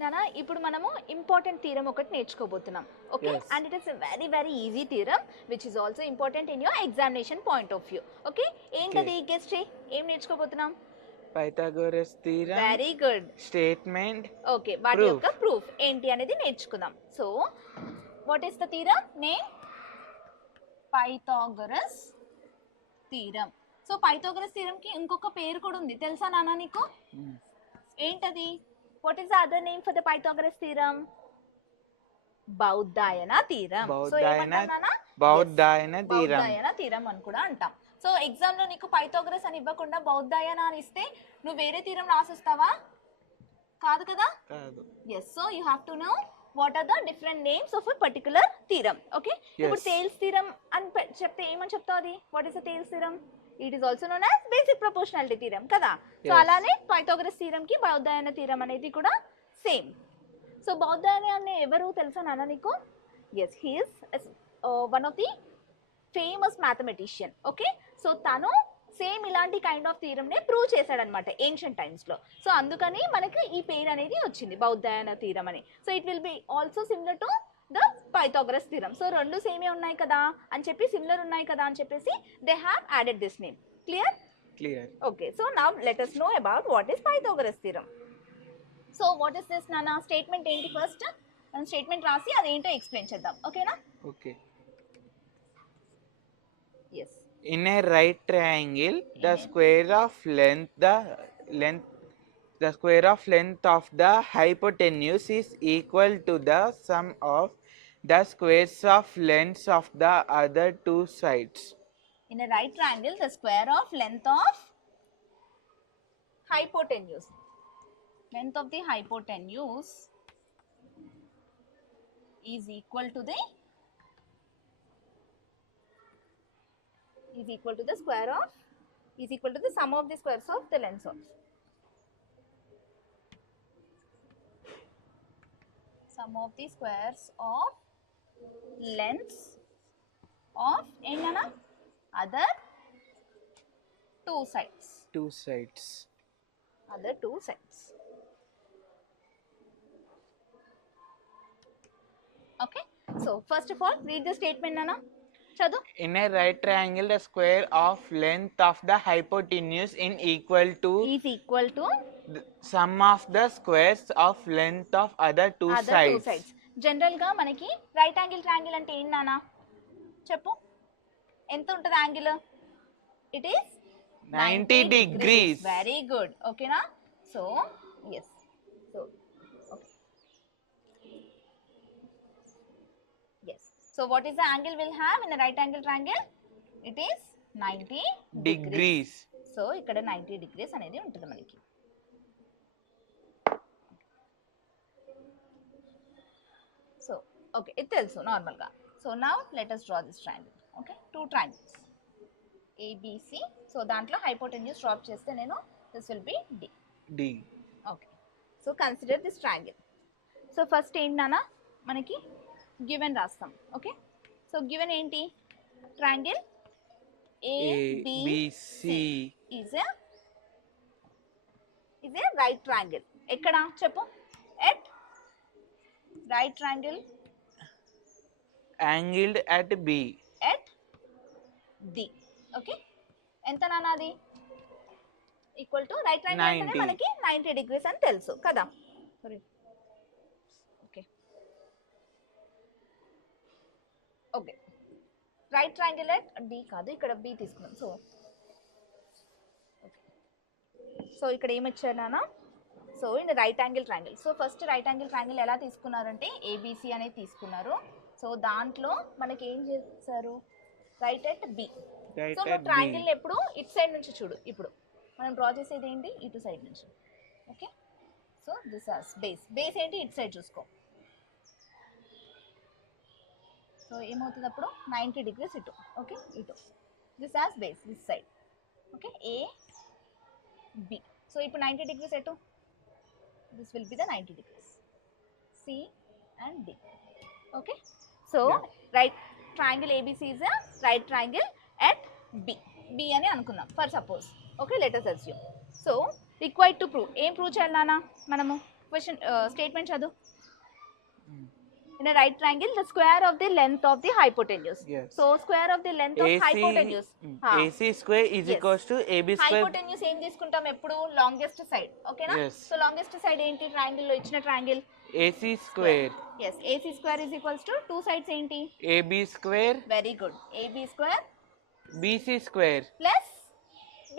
నానా ఇప్పుడు మనము ఇంపార్టెంట్ థీరం ఒకటి నేర్చుకోబోతున్నాం. Okay, Yes. And it is very very easy theorem which is also important in your examination point of view. Okay, ఏంటది? Guess చేయి, ఏం నేర్చుకోబోతున్నాం? Pythagoras theorem, very good. statement, okay, వాటి proof. యొక్క ప్రూఫ్ ఏంటి అనేది నేర్చుకుందాం. So what is the theorem? Name Pythagoras theorem. So Pythagoras theorem కి ఇంకొక పేరు కూడా ఉంది, తెలుసా నాన్న నీకు? ఏంటది? What is the other name for the Pythagoras theorem? Baudhayana theorem. So ఏమంటాం నాన్న? బౌద్ధాయన theorem. బౌద్ధాయన థీరం అని కూడా అంటాం. సో ఎగ్జామ్ లో నీకు పైథాగరస్ అని ఇవ్వకుండా బౌద్ధాయన అని ఇస్తే నువ్వు వేరే థీరం రాసిస్తావా? కాదు కదా? కాదు. Yes. So you have to know what are the different names of a particular theorem. Okay, ఇప్పుడు థేల్స్ థీరం అని చెప్తే ఏమని చెప్తావు? అది what is the Thales theorem? It is also known as basic proportionality theorem కదా. So అలానే Pythagoras theorem కి బౌద్ధాయన థీరం అనేది కూడా సేమ్. సో బౌద్ధాయన అనే ఎవరు తెలుసా నాన్న నీకు? Yes, he is one of the famous mathematician. Okay, so తను సేమ్ ఇలాంటి కైండ్ ఆఫ్ థీరం నే ప్రూవ్ చేశాడనమాట ఏన్షియంట్ టైమ్స్ లో. సో అందుకని మనకి ఈ పేరు అనేది వచ్చింది బౌద్ధాయన థీరం అని. So it will be also similar to the Pythagoras theorem. So రెండు సేమే ఉన్నాయి కదా అని చెప్పి, సిమిలర్ ఉన్నాయి కదా అని చెప్పేసి they have added this name. Clear? Clear. Okay, so now let us know about what is Pythagoras theorem. So what is this నాన్న? స్టేట్మెంట్ ఏంటి? ఫస్ట్ మనం స్టేట్మెంట్ రాసి అదేంటో ఎక్స్ప్లెయిన్ చేద్దాం. ఓకేనా? Okay. Yes. In a right triangle, the square of length of the hypotenuse is equal to the sum of the squares of lengths of the other two sides. In a right triangle, the square of length of hypotenuse. Length of the hypotenuse is equal to the square of is equal to the sum of the squares of the lengths of the squares of lengths of ఏంటన్నా other two sides. Two sides. Other two sides. Okay, so first of all read the statement nana. Chadu. In a right triangle, the square of length of the hypotenuse is equal to the sum of the squares of length of other two sides. General గా మనకి right angle triangle అంటే ఏంటి నాన్న? చెప్పు, ఎంత ఉంటుంది angle? It is 90 degrees. Very good. ఓకేనా? So yes. So okay, yes. So what is the angle will have in right angle triangle? It is 90 Degrees. So ఇక్కడ 90 డిగ్రీస్ అనేది ఉంటుంది మనకి. సో ఓకే, ఇది తెలుసు నార్మల్ గా. So now let us draw this triangle. Okay, two triangles ABC. So దాంట్లో hypotenuse drop చేస్తే నేను this will be D. D. Okay, so consider this triangle. So first ఏంటి నాన్న మనకి గివెన్ రాస్తాం. ఓకే, సో గివెన్ ఏంటి? Triangle ABC is a right triangle. ఎక్కడ చెప్పు? At right triangle angled at B. At D. Okay, ఎంత నాన్న అది? ఈక్వల్ టు రైట్ ట్రయాంగిల్ అంటే 90. మనకి 90 డిగ్రీస్ అని తెలుసు కదా. Sorry. Okay, okay, right triangle at D కాదు, ఇక్కడ బి తీసుకున్నాం. సో సో ఇక్కడ ఏమి ఇచ్చారు నాన్న? So in right angle triangle. So first right angle triangle ఎలా తీసుకున్నారంటే ఏబిసి అనేది తీసుకున్నారు. సో దాంట్లో మనకి ఏం చేశారు? Right at B. Right సో at నువ్వు B. ట్రయాంగిల్ ఎప్పుడు ఇటు సైడ్ నుంచి చూడు. ఇప్పుడు మనం డ్రా చేసేది ఏంటి? ఇటు సైడ్ నుంచి. Okay, so this as base. Base ఏంటి? ఇటు సైడ్ చూసుకో. సో ఏమవుతుంది అప్పుడు? 90 డిగ్రీస్ ఇటు. ఓకే, ఇటు. This as base, this side. Okay, A B. So ఇప్పుడు 90 డిగ్రీస్ ఎటు? This will be the 90 degrees. C and D. Okay, so right triangle ABC is a right triangle at B. B అని అనుకుందాం for suppose. Okay, let us assume. So required to prove. ఏం prove చేయాలి నాన్న మనము? Question statement చదువు. In a right triangle, the square of the length of the hypotenuse. Yes. So square of the length of hypotenuse. AC square is Yes. equals to AB square. Hypotenuse ఏం తీసుకుంటాం ఎప్పుడు? Longest side. ఓకేనా? Yes. So longest side ఏంటి ట్రయాంగిల్ లో ఇచ్చిన triangle? AC square. Yes, AC square is equals to two sides ఏంటి? AB square Very good. AB square BC square plus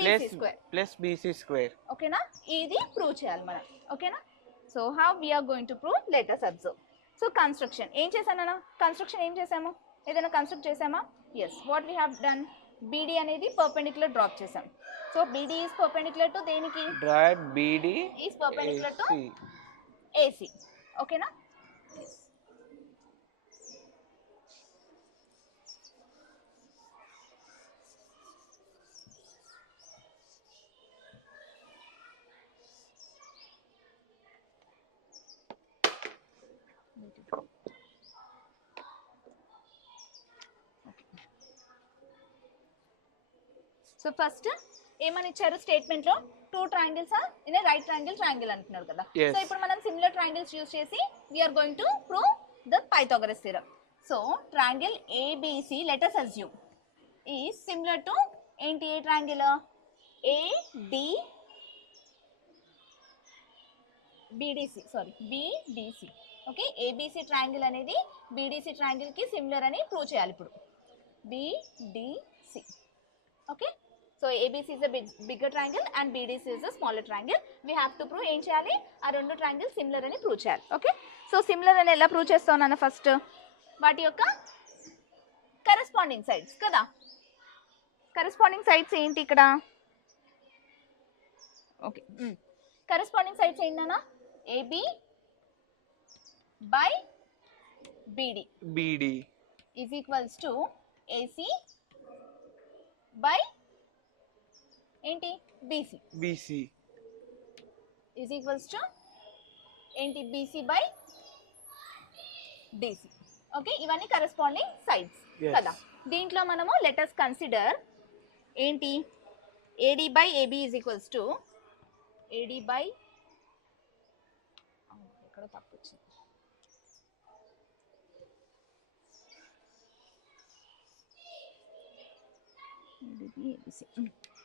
BC square. plus BC square. ఓకేనా? ఇది ప్రూవ్ చేయాలి మనం. ఓకేనా? So how we are going to prove? Let us observe. So construction ఏం చేశానన్నా? Construction ఏం చేసాము? ఏదైనా కన్స్ట్రక్ట్ చేసామా? Yes. What we have done? BD అనేది పర్పెండిక్యులర్ డ్రాప్ చేసాం. So BD is perpendicular to దేనికి? Draw BD is perpendicular to AC. ఓకేనా? సో ఫస్ట్ ఏమని ఇచ్చారు స్టేట్మెంట్ లో? Two triangles are in a right triangle అంటున్నారు కదా. Yes. సో ఇప్పుడు మనం సిమిలర్ ట్రయాంగిల్స్ యూస్ చేసి we are going to prove the Pythagoras theorem. So triangle ABC let us assume is similar to ఏంటి? A triangle? BDC. Okay, ABC triangle అనేది BDC triangle కి similar అని prove చేయాలి ఇప్పుడు. BDC. Okay, so ABC is a bigger triangle and BDC is a smaller triangle. We have to prove ఏం చేయాలి? ఆ రెండు ట్రయాంగిల్ సిమిలర్ అని ప్రూవ్ చేయాలి. ఓకే, సో సిమిలర్ అని ఎలా ప్రూవ్ చేస్తావు నాన్న? ఫస్ట్ వాటి యొక్క కరెస్పాండింగ్ సైడ్స్ కదా. కరెస్పాండింగ్ సైడ్స్ ఏంటి ఇక్కడ? ఓకే, కరెస్పాండింగ్ సైడ్స్ ఏంటన్నా? AB by BD is equals to AC by ఏంటి? BC is equals to ఏంటి? BC by DC. ఓకే, ఇవన్నీ కరెస్పాండింగ్ సైడ్స్ కదా. దీంట్లో మనము లెట్ us కన్సిడర్ ఏంటి? AD by AB is equals to AD by ఇక్కడ తప్పు వచ్చింది.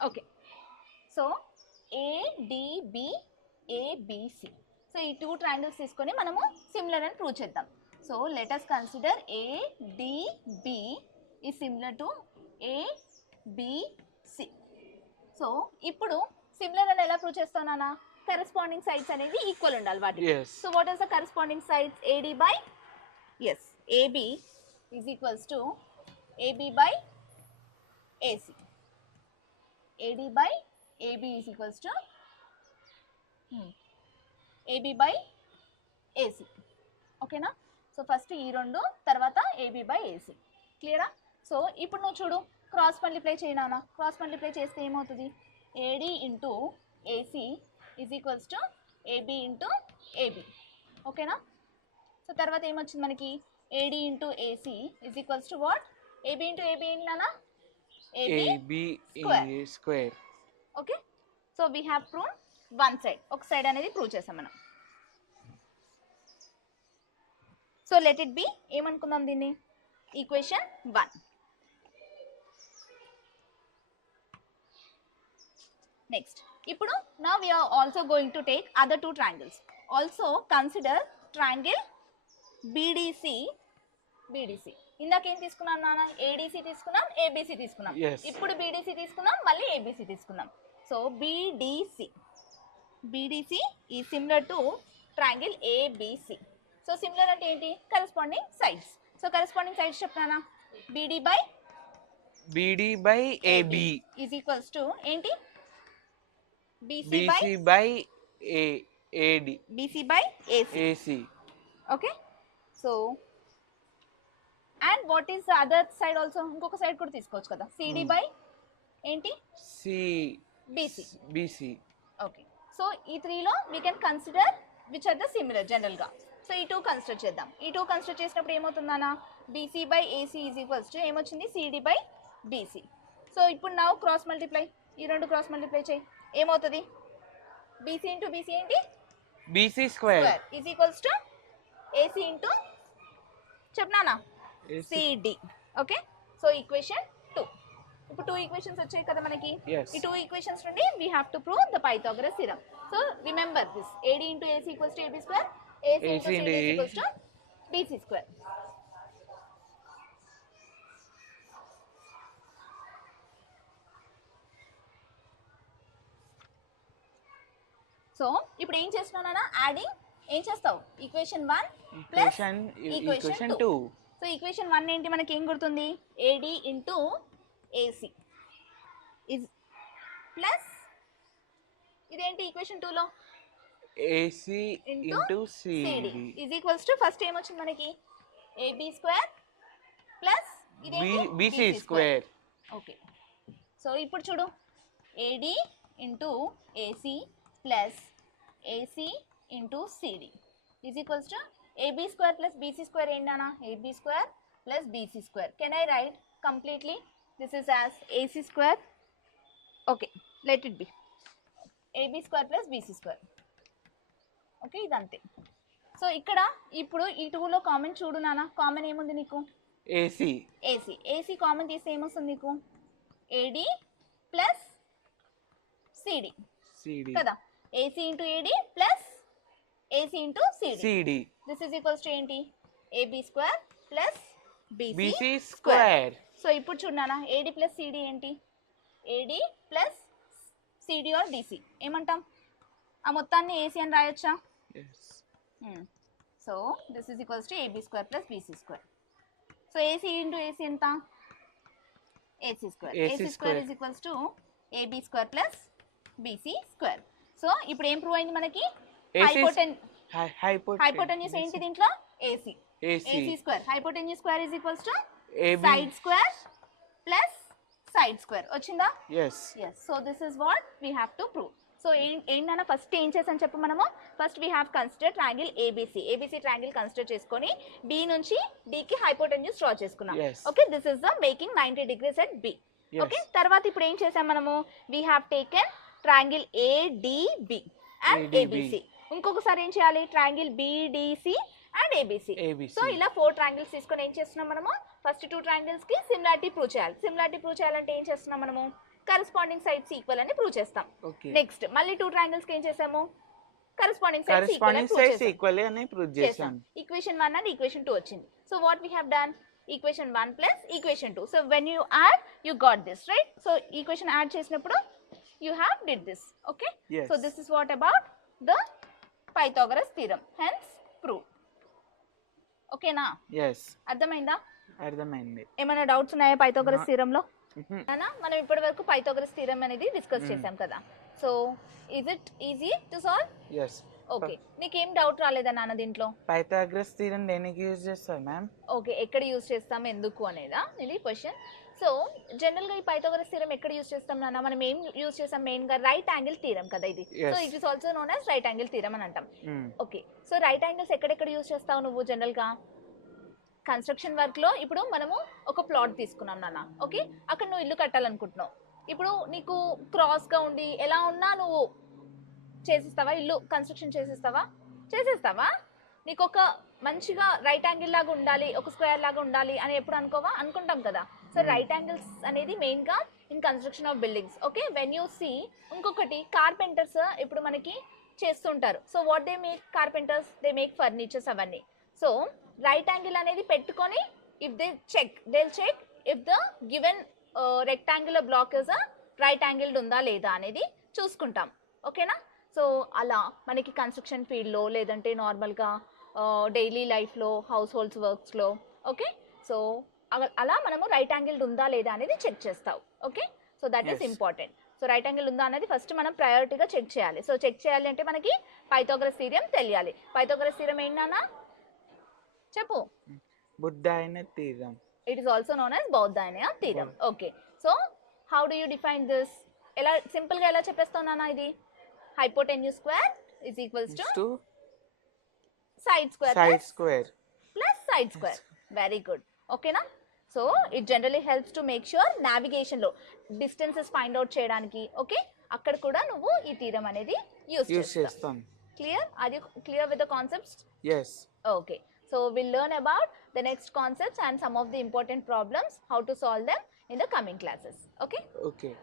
Okay, so ADB ABC. So ఈ టూ ట్రయాంగిల్స్ తీసుకొని మనము సిమిలర్ అని ప్రూవ్ చేద్దాం. So let us consider ADB is similar to ABC. So ఇప్పుడు సిమిలర్ అని ఎలా ప్రూవ్ చేస్తానా? కరెస్పాండింగ్ సైడ్స్ అనేది ఈక్వల్ ఉండాలి వాటికి. So what is the corresponding sides? AD by AB is equals to AB by AC. AD by AB is equals to AB by AC. ఓకేనా? So first ఈ రెండు, తర్వాత AB by AC. క్లియరా? So ఇప్పుడు నువ్వు చూడు, క్రాస్ మల్టిప్లై చేయనా? Cross multiply చేస్తే ఏమవుతుంది? AD into AC is equals to AB into AB. ఓకేనా? సో తర్వాత ఏమొచ్చింది మనకి? AD into AC is equals to what? AB into AB ఏంటి నాన్న? AB square. Okay, so we have prove one side. ఒక side అనేది ప్రూవ్ చేసాం మనం. సో లెట్ ఇట్ బి ఏమనుకుందాం దీన్ని? ఈక్వేషన్ 1. నెక్స్ట్ ఇప్పుడు now we are also going to take other two triangles. Also consider triangle BDC. ఇందాక ఏం తీసుకున్నాం నాన్న? ADC తీసుకున్నాం, ABC తీసుకున్నాం. ఇప్పుడు BDC తీసుకున్నాం, మళ్ళీ ABC తీసుకున్నాం. So BDC is similar to triangle ABC. So similar అంటే ఏంటి? Corresponding sides. So corresponding sides చెప్తానా? BD by AB is equals to ఏంటి? BC by AD. BC by AC. Okay, so and what is the other side also? ఇంకొక side కూడా తీసుకోవచ్చు కదా. CD by ఏంటి? BC. Okay, so ఈ త్రీలో we can consider which are the similar general గా. సో ఈ టూ కన్సిడర్ చేద్దాం. ఈ టూ కన్సిడర్ చేసినప్పుడు ఏమవుతుందన్నా? BC by AC is equals to ఏమొచ్చింది? CD by BC. సో ఇప్పుడు నా క్రాస్ మల్టిప్లై, ఈ రెండు క్రాస్ మల్టిప్లై చేయి, ఏమవుతుంది? BC ఇంటూ BC ఏంటి? BC square. Is equals to AC into చెప్పనా AC. CD. Okay, so equation 2. ఇప్పుడు 2 ఈక్వేషన్స్ వచ్చాయి కదా మనకి. Yes. ఈ 2 ఈక్వేషన్స్ నుండి we have to prove the Pythagoras theorem. So remember this, AD into AC equals to AB square, AC into CD equals to BC square. So ఇప్పుడు ఏం చేస్తున్నావు నాన్న, యాడింగ్ ఏం చేస్తావు, ఈక్వేషన్ 1 ప్లస్ Equation 2. సో ఈక్వేషన్ 1 ఏంటి మనకి ఏం గుర్తుంది, AD into AC is plus ఇదేంటి ఈక్వేషన్ 2 లో AC into CD. Is equals to first ఏం వచ్చింది మనకి AB స్క్వేర్ ప్లస్ ఇదేంటి BC square. ఓకే, సో ఇప్పుడు చూడు AD into AC plus AC into CD is equals to AB square plus BC square ఏంటన్నా, AB square plus BC square. Can I write completely this is as AC square. Okay, let it be AB square plus BC square. Okay, ఇదంతే. So ఇక్కడ ఇప్పుడు ఈ 2లో కామన్ చూడు నాన్న, కామన్ ఏముంది నీకు, AC. AC కామన్ తీస్తే ఏమొస్తుంది నీకు, AD ప్లస్ CD కదా, AC into AD plus AC into CD. This is equals to ఏంటి, AB square plus BC square. So ఇప్పుడు చూడనా AD ప్లస్ CD ఏంటి, AD plus CD or DC ఏమంటాం, ఆ మొత్తాన్ని AC అని రాయొచ్చా. So this is equals to AB square plus BC square. So AC into AC ఎంత, AC square. AC square is equals to AB square plus BC square. So ఇప్పుడు ఏం ప్రూవ్ అయింది మనకి, హైపోటెన్యూస్ ఏంటి దీంట్లో, AC square. Hypotenuse square is equals to side square plus side square. వచ్చిందా, yes. So this is what we have to prove. So ఏంటన్నా ఫస్ట్ ఏం చేసాను చెప్పు మనము, first we have consider triangle ABC triangle consider చేసుకొని B నుంచి D కి హైపోటెన్యూస్ డ్రా చేసుకున్నాం. Okay, this is the making 90 degrees at B. Okay, తర్వాత ఇప్పుడు ఏం చేసాం మనము, we have taken triangle ADB and ABC. ఇంకొకసారి ఏం చేయాలి, triangle BDC and ABC. So ఇలా 4 ట్రయాంగిల్స్ తీసుకొని ఏం చేస్తున్నాం మనము, ఫస్ట్ 2 ట్రయాంగిల్స్ కి సిమిలారిటీ ప్రూవ్ చేయాలి. సిమిలారిటీ ప్రూవ్ చేయాలంటే ఏం చేస్తున్నాం మనము, కరెస్పాండింగ్ సైడ్స్ ఈక్వల్ అని ప్రూవ్ చేస్తాం. నెక్స్ట్ మళ్ళీ 2 ట్రయాంగిల్స్ కి ఏం చేసాము, కరెస్పాండింగ్ సైడ్స్ ఈక్వల్ అని ప్రూవ్ చేసాం. ఈక్వేషన్ 1 అండ్ ఈక్వేషన్ 2 వచ్చింది. So what we have done, equation 1 plus equation 2. So when you add you got this, right. So equation add చేసినప్పుడు you have did this. Okay, yes. So this is what about the Pythagoras theorem, hence proof. Okay na, yes. అర్థమైందా, అర్థమైంది. ఏమైనా డౌట్స్ ఉన్నాయా Pythagoras theorem లో నానా? మనం ఇప్పటి వరకు పైథాగరస్ థీరం అనేది డిస్కస్ చేసాం కదా. So is it easy to solve? Yes. Okay, నీకేం డౌట్ రాలేదా నాన్న దీంట్లో? పైథాగరస్ థీరం దేనికి యూజ్ చేస్తారు మ్యామ్? ఓకే, ఎక్కడ యూజ్ చేస్తాం, ఎందుకు అనేదా ఇది క్వశ్చన్. సో జనరల్ గా ఈ పైథాగరస్ థీరం ఎక్కడ యూజ్ చేస్తాం నాన్న, మనం ఏం యూజ్ చేస్తాం, మెయిన్ గా రైట్ యాంగిల్ థీరం కదా ఇది. So it is also known as right angle theorem అని అంటాం. ఓకే, సో రైట్ యాంగిల్స్ ఎక్కడెక్కడ యూజ్ చేస్తావు నువ్వు జనరల్ గా? కన్స్ట్రక్షన్ వర్క్ లో ఇప్పుడు మనము ఒక ప్లాట్ తీసుకున్నాం నాన్న. ఓకే, అక్కడ నువ్వు ఇల్లు కట్టాలనుకుంటున్నావు. ఇప్పుడు నీకు క్రాస్ గా ఉండి ఎలా ఉన్నా నువ్వు చేసేస్తావా, ఇల్లు కన్స్ట్రక్షన్ చేసేస్తావా? నీకు ఒక మంచిగా రైట్ యాంగిల్ లాగా ఉండాలి, ఒక స్క్వేర్ లాగా ఉండాలి అని ఎప్పుడు అనుకుంటాం కదా. సో రైట్ యాంగిల్స్ అనేది మెయిన్ గా in construction of buildings. Okay, when you see ఇంకొకటి కార్పెంటర్స్ ఇప్పుడు మనకి చేస్తుంటారు. So what they make carpenters, they make furnitures అవన్నీ. సో రైట్ యాంగిల్ అనేది పెట్టుకొని if they check if the given rectangular block is right angled ఉందా లేదా అనేది చూసుకుంటాం. ఓకేనా? సో అలా మనకి కన్స్ట్రక్షన్ ఫీల్డ్లో లేదంటే నార్మల్గా డైలీ లైఫ్లో హౌస్ హోల్డ్స్ వర్క్స్లో ఓకే, సో అలా మనము రైట్ యాంగిల్డ్ ఉందా లేదా అనేది చెక్ చేస్తావు. Okay, so that is important. So right angle ఉందా అనేది ఫస్ట్ మనం ప్రయారిటీగా చెక్ చేయాలి. సో చెక్ చేయాలి అంటే మనకి పైథాగరస్ థీరం తెలియాలి. పైథాగరస్ థీరం ఏంటన్నా చెప్పు? Baudhayana theorem. It is also known as Baudhayana theorem. Okay, so how do you define this? ఎలా సింపుల్గా ఎలా చెప్పేస్తావు నాన్న? ఇది hypotenuse square is equals to side square plus side square. Very good. Okay na? So it generally helps to make sure navigation lo distances find out cheyadaniki. Okay, akkada kuda nuvu ee theorem anedi use chestam. Clear? Are you clear with the concepts? Yes. Okay. So we'll learn about the next concepts and some of the important problems, how to solve them in the coming classes. Okay? Okay.